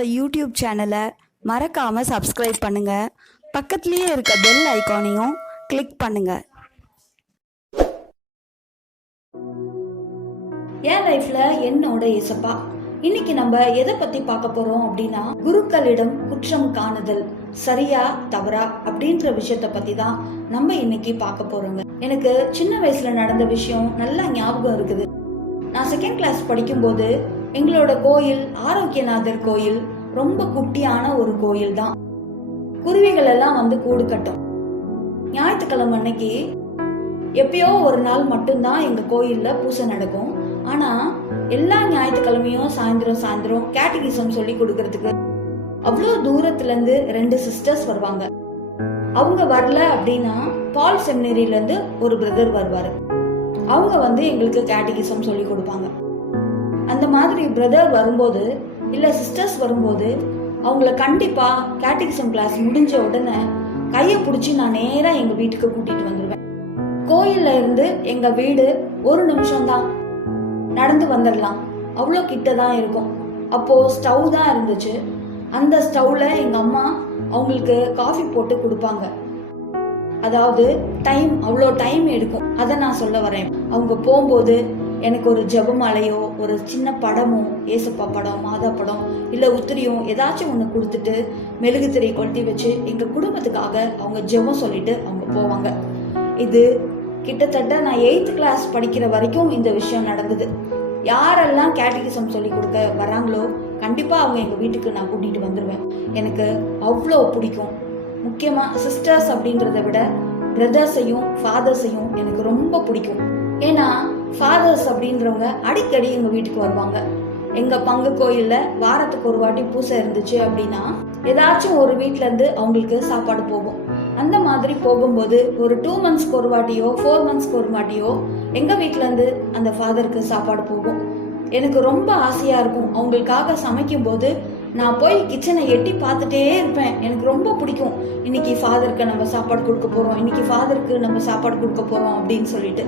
என்னோட யூடியூப் சேனலை மறக்காமல் சப்ஸ்கிரைப் பண்ணுங்க. பக்கத்துலேயே இருக்க பெல் ஐகானையும் கிளிக் பண்ணுங்க. என் லைஃப்ல என்னோட இசப்பா இன்னைக்கு நம்ம எதை பத்தி பார்க்க போறோம் அப்படின்னா குருக்களிடம் குற்றம் காணுதல் சரியா தவறா அப்படின்ற விஷயத்த பத்தி தான் நம்ம இன்னைக்கு பார்க்க போறோங்க. எனக்கு சின்ன வயசுல நடந்த விஷயம் நல்லா ஞாபகம் இருக்குது. நான் செகண்ட் கிளாஸ் படிக்கும்போது எங்களோட கோயில் ஆரோக்கியநாதர் கோயில் ரொம்ப குட்டியான ஒரு கோயில் தான் குருவிகள் எல்லாம் வந்து கூடு கட்டும். ஞாயிற்றுக்கிழமை அன்னைக்கு எப்பயோ ஒரு நாள் மட்டும்தான் எங்க கோயில்ல பூசை நடக்கும். ஆனா எல்லா ஞாயிற்றுக்கிழமையும் சாயந்தரம் சாயந்தரம் கேட்டகிசம் சொல்லி கொடுக்கறதுக்கு அவ்வளோ தூரத்துல இருந்து ரெண்டு சிஸ்டர்ஸ் வருவாங்க. அவங்க வரல அப்படின்னா பால் செமினரியில இருந்து ஒரு பிரதர் வருவாரு. அவங்க வந்து எங்களுக்கு கேட்டகிசம் சொல்லி கொடுப்பாங்க. அந்த மாதிரி பிரதர் வரும்போது இல்லை சிஸ்டர்ஸ் வரும்போது அவங்கள கண்டிப்பாக கேட்டகிசம் கிளாஸ் முடிஞ்ச உடனே கையை பிடிச்சி நான் நேராக எங்கள் வீட்டுக்கு கூட்டிகிட்டு வந்துடுவேன் கோயிலில் இருந்து எங்கள் வீடு ஒரு நிமிஷம் தான் நடந்து வந்துடலாம் அவ்வளோ கிட்ட தான் இருக்கும். அப்போது ஸ்டவ் தான் இருந்துச்சு. அந்த ஸ்டவ்வில் எங்கள் அம்மா அவங்களுக்கு காஃபி போட்டு கொடுப்பாங்க. அதாவது டைம் அவ்வளோ டைம் எடுக்கும். அதை நான் சொல்ல வரேன். அவங்க போகும்போது எனக்கு ஒரு ஜபமாலையோ ஒரு சின்ன படமோ ஏசப்பா படம் மாதா படம் இல்லை உத்திரியும் ஏதாச்சும் ஒன்று கொடுத்துட்டு மெழுகு திரை கொளுத்தி வச்சு எங்கள் குடும்பத்துக்காக அவங்க ஜெபம் சொல்லிட்டு அவங்க போவாங்க. இது கிட்டத்தட்ட நான் எயித்து கிளாஸ் படிக்கிற வரைக்கும் இந்த விஷயம் நடந்தது. யாரெல்லாம் கேட்டகிசம் சொல்லி கொடுக்க வராங்களோ கண்டிப்பாக அவங்க எங்கள் வீட்டுக்கு நான் கூட்டிகிட்டு வந்துடுவேன் எனக்கு அவ்வளோ பிடிக்கும். முக்கியமாக சிஸ்டர்ஸ் அப்படின்றத விட பிரதர்ஸையும் ஃபாதர்ஸையும் எனக்கு ரொம்ப பிடிக்கும். ஏன்னா ஃபாதர்ஸ் அப்படின்றவங்க அடிக்கடி எங்கள் வீட்டுக்கு வருவாங்க. எங்கள் பங்கு கோயிலில் வாரத்துக்கு ஒரு வாட்டி பூசை இருந்துச்சு அப்படின்னா ஏதாச்சும் ஒரு வீட்ல இருந்து அவங்களுக்கு சாப்பாடு போகும். அந்த மாதிரி போகும்போது ஒரு டூ மந்த்ஸ்க்கு ஒரு வாட்டியோ ஃபோர் மந்த்ஸ்க்கு ஒரு வாட்டியோ எங்க வீட்ல இருந்து அந்த ஃபாதருக்கு சாப்பாடு போகும். எனக்கு ரொம்ப ஆசையா இருக்கும். அவங்களுக்காக சமைக்கும் போது நான் போய் கிச்சனை எட்டி பார்த்துட்டே இருப்பேன். எனக்கு ரொம்ப பிடிக்கும். இன்னைக்கு ஃபாதருக்கு நம்ம சாப்பாடு கொடுக்க போறோம். இன்னைக்கு ஃபாதருக்கு நம்ம சாப்பாடு கொடுக்க போறோம் அப்படின்னு சொல்லிட்டு.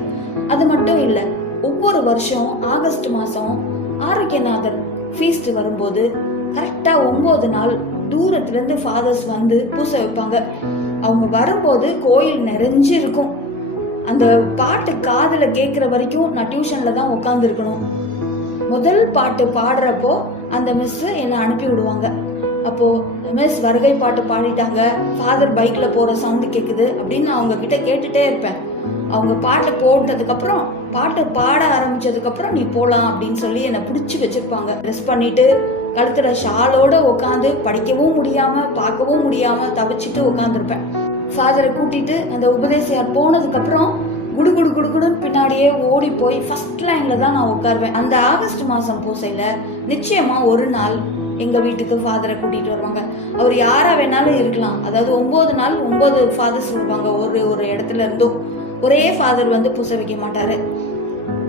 அது மட்டும் இல்லை ஒவ்வொரு வருஷம் ஆகஸ்ட் மாசம் ஆரோக்கியநாதர் ஃபீஸ்ட் வரும்போது கரெக்டா ஒன்பது நாள் தூரத்துல இருந்து ஃபாதர்ஸ் வந்து பூசை வைப்பாங்க. அவங்க வரும்போது கோயில் நிறைஞ்சு இருக்கும் அந்த பாட்டு காதுல கேட்குற வரைக்கும் நான் டியூஷன்ல தான் உட்காந்துருக்கணும் முதல் பாட்டு பாடுறப்போ அந்த மிஸ் என்னை அனுப்பி விடுவாங்க. அப்போ மிஸ் வருகை பாட்டு பாடிட்டாங்க ஃபாதர் பைக்ல போற சவுண்டு கேக்குது அப்படின்னு நான் அவங்க கிட்ட கேட்டுட்டே இருப்பேன். அவங்க பாட்டை போட்டதுக்கப்புறம் பாட்டை பாட ஆரம்பித்ததுக்கப்புறம் நீ போகலாம் அப்படின்னு சொல்லி என்னை பிடிச்சி வச்சிருப்பாங்க. ட்ரெஸ் பண்ணிட்டு கழுத்துல ஷாலோட உட்காந்து படிக்கவும் முடியாம பார்க்கவும் முடியாம தவிச்சிட்டு உட்காந்துருப்பேன் ஃபாதரை கூட்டிட்டு அந்த உபதேசியார் போனதுக்கப்புறம் குடு குடு குடுகுடுன்னு பின்னாடியே ஓடி போய் ஃபர்ஸ்ட் லைன்ல தான் நான் உட்காருவேன். அந்த ஆகஸ்ட் மாசம் பூசையில நிச்சயமா ஒரு நாள் எங்க வீட்டுக்கு ஃபாதரை கூட்டிட்டு வருவாங்க. அவர் யாரா வேணாலும் இருக்கலாம். அதாவது ஒன்பது நாள் ஒன்பது ஃபாதர்ஸ் வருவாங்க ஒரு ஒரு இடத்துல இருந்தும். ஒரே ஃபாதர் வந்து பூச வைக்க மாட்டார்.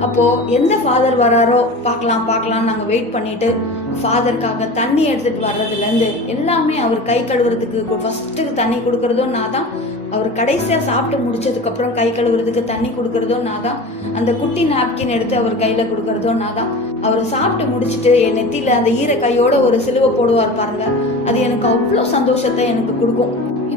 அப்போது எந்த ஃபாதர் வராரோ பார்க்கலாம் பார்க்கலாம் நாங்கள் வெயிட் பண்ணிட்டு ஃபாதருக்காக தண்ணி எடுத்துகிட்டு வர்றதுலேருந்து எல்லாமே அவர் கை கழுவுறதுக்கு ஃபர்ஸ்ட்டுக்கு தண்ணி கொடுக்குறதும் நான் தான். அவர் கடைசியாக சாப்பிட்டு முடிச்சதுக்கப்புறம் கை கழுவுறதுக்கு தண்ணி கொடுக்குறதும் நான் தான். அந்த குட்டி நாப்கின் எடுத்து அவர் கையில் கொடுக்குறதும் நான் தான். அவர் சாப்பிட்டு முடிச்சுட்டு என் நெத்தியில் அந்த ஈர கையோட ஒரு சிலுவை போடுவார் பாருங்க. அது எனக்கு அவ்வளோ சந்தோஷத்தை எனக்கு கொடுக்கும்.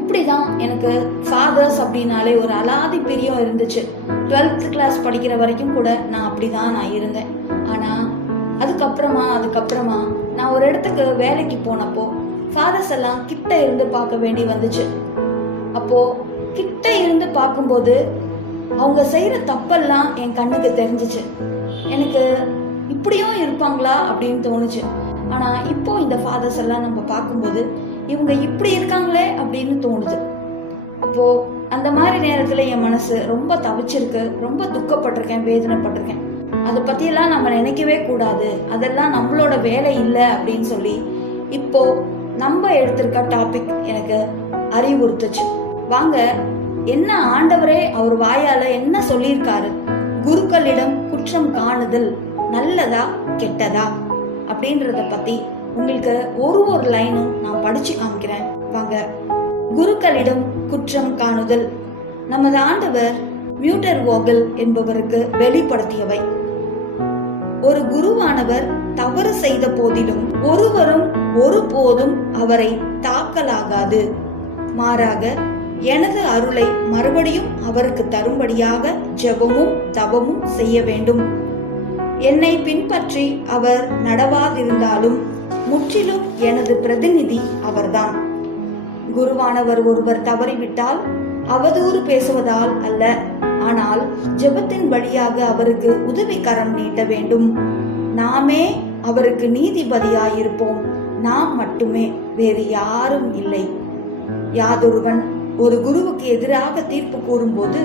இப்படிதான் எனக்கு ஃபாதர்ஸ் அப்படின்னாலே ஒரு அலாதி பிரியம் இருந்துச்சு. டுவெல்த் கிளாஸ் படிக்கிற வரைக்கும் கூட நான் அப்படிதான் நான் இருந்தேன். ஆனா அதுக்கப்புறமா அதுக்கப்புறமா நான் ஒரு இடத்துக்கு வேலைக்கு போனப்போ ஃபாதர்ஸ் எல்லாம் கிட்ட இருந்து பார்க்க வேண்டி வந்துச்சு. அப்போ கிட்ட இருந்து பார்க்கும்போது அவங்க செய்யற தப்பெல்லாம் என் கண்ணுக்கு தெரிஞ்சிச்சு. எனக்கு இப்படியும் இருப்பாங்களா அப்படின்னு தோணுச்சு. ஆனா இப்போ இந்த ஃபாதர்ஸ் எல்லாம் நம்ம பார்க்கும்போது இவங்க இப்படி இருக்காங்களே அப்படின்னு தோணுது. அப்போ அந்த மாதிரி நேரத்துல என் மனசு ரொம்ப தவிச்சிருக்கு ரொம்ப துக்கப்பட்டிருக்கேன் வேதனைப்பட்டிருக்கேன். அதை பத்தியெல்லாம் நம்ம நினைக்கவே கூடாது. அதெல்லாம் நம்மளோட வேலை இல்லை அப்படின்னு சொல்லி இப்போ நம்ம எடுத்திருக்க டாபிக் எனக்கு அறிவுறுத்துச்சு. வாங்க என்ன ஆண்டவரே அவர் வாயால என்ன சொல்லியிருக்காரு? குருக்களிடம் குற்றம் காணுதல் நல்லதா கெட்டதா? அப்படின்றத பத்தி உங்களுக்கு ஒரு ஒரு லைனும் நான் படிச்சு காமிக்கிறேன். வாங்க. குருக்களிடம் குற்றம் காணுதல். நமது ஆண்டவர் மியூட்டர் வாகல் என்பவருக்கு வெளிப்படுத்தியவை. ஒரு குருவானவர் தவறு செய்த போதிலும் ஒருவரும் ஒருபோதும் அவரை தாக்கலாகாது. மாறாக எனது அருளை மறுபடியும் அவருக்கு தரும்படியாக ஜெபமும் தவமும் செய்ய வேண்டும். என்னை பின்பற்றி அவர் நடவாதிருந்தாலும் முற்றிலும் எனது பிரதிநிதி அவர்தான். குருவானவர் ஒருவர் தவறிவிட்டால் அவதூறு பேசுவதால் அல்ல. ஆனால் ஜெபத்தின் வழியாக அவருக்கு உதவிக்கரம் நீட்ட வேண்டும். நாமே அவருக்கு நீதிபதியாயிருப்போம். நாம் மட்டுமே வேறு யாரும் இல்லை. யாதொருவன் ஒரு குருவுக்கு எதிராக தீர்ப்பு கூறும்போது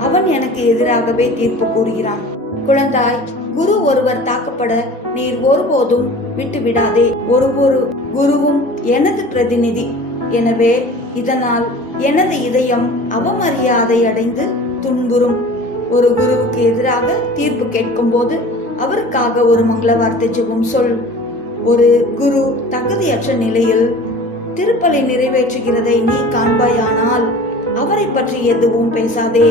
அவன் எனக்கு எதிராகவே தீர்ப்பு கூறுகிறான். குழந்தாய் குரு ஒருவர் தாக்கப்பட நீர் ஒருபோதும் விட்டு விடாதே ஒரு ஒரு குருவும் எனது பிரதிநிதி. எனவே இதனால் எனது இதயம் அவமரியாதை அடைந்து துன்புறும். ஒரு குருவுக்கு எதிராக தீர்ப்பு கேட்கும்போது அவருக்காக ஒரு மங்கள வார்த்தை ஜெபம் சொல். ஒரு குரு தகுதியற்ற நிலையில் திருப்பலை நிறைவேற்றுகிறதை நீ காண்பாயானால் அவரை பற்றி எதுவும் பேசாதே.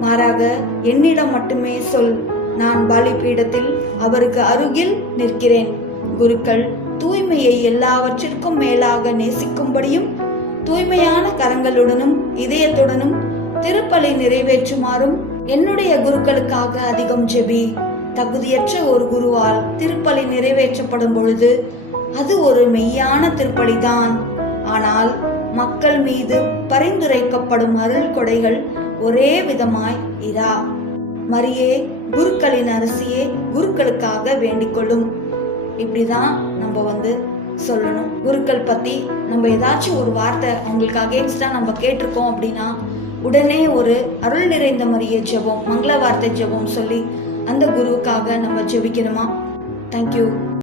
மாறாக என்னிடம் மட்டுமே சொல். நான் பலிபீடத்தில் அவருக்கு அருகில் நிற்கிறேன். குருக்கள் தூய்மையை எல்லாவற்றிற்கும் மேலாக நேசிக்கும்படியும் தூய்மையான கரங்களுடனும் இதயத்துடனும் திருப்பலை நிறைவேற்றுமாறும் என்னுடைய குருக்களுக்காக அதிகம் ஜெபி. தகுதியற்ற ஒரு குருவால் திருப்பலி நிறைவேற்றப்படும் பொழுது அது ஒரு மெய்யான திருப்பலிதான். ஆனால் மக்கள் மீது பரிந்துரைக்கப்படும் அருள் கொடைகள் ஒரே விதமாய் இரா. மரியே குருக்களின் அரசியே குருக்களுக்காக வேண்டிக் கொள்ளும் இப்படிதான் நம்ம வந்து சொல்லணும். குருக்கள் பத்தி நம்ம ஏதாச்சும் ஒரு வார்த்தை அவங்களுக்கு அகேன்ஸ்டா நம்ம கேட்டிருக்கோம் அப்படின்னா உடனே ஒரு அருள் நிறைந்த மரியே ஜெபம் மங்கள வார்த்தை ஜெபம் சொல்லி அந்த குருவுக்காக நம்ம ஜெபிக்கணுமா? தேங்க்யூ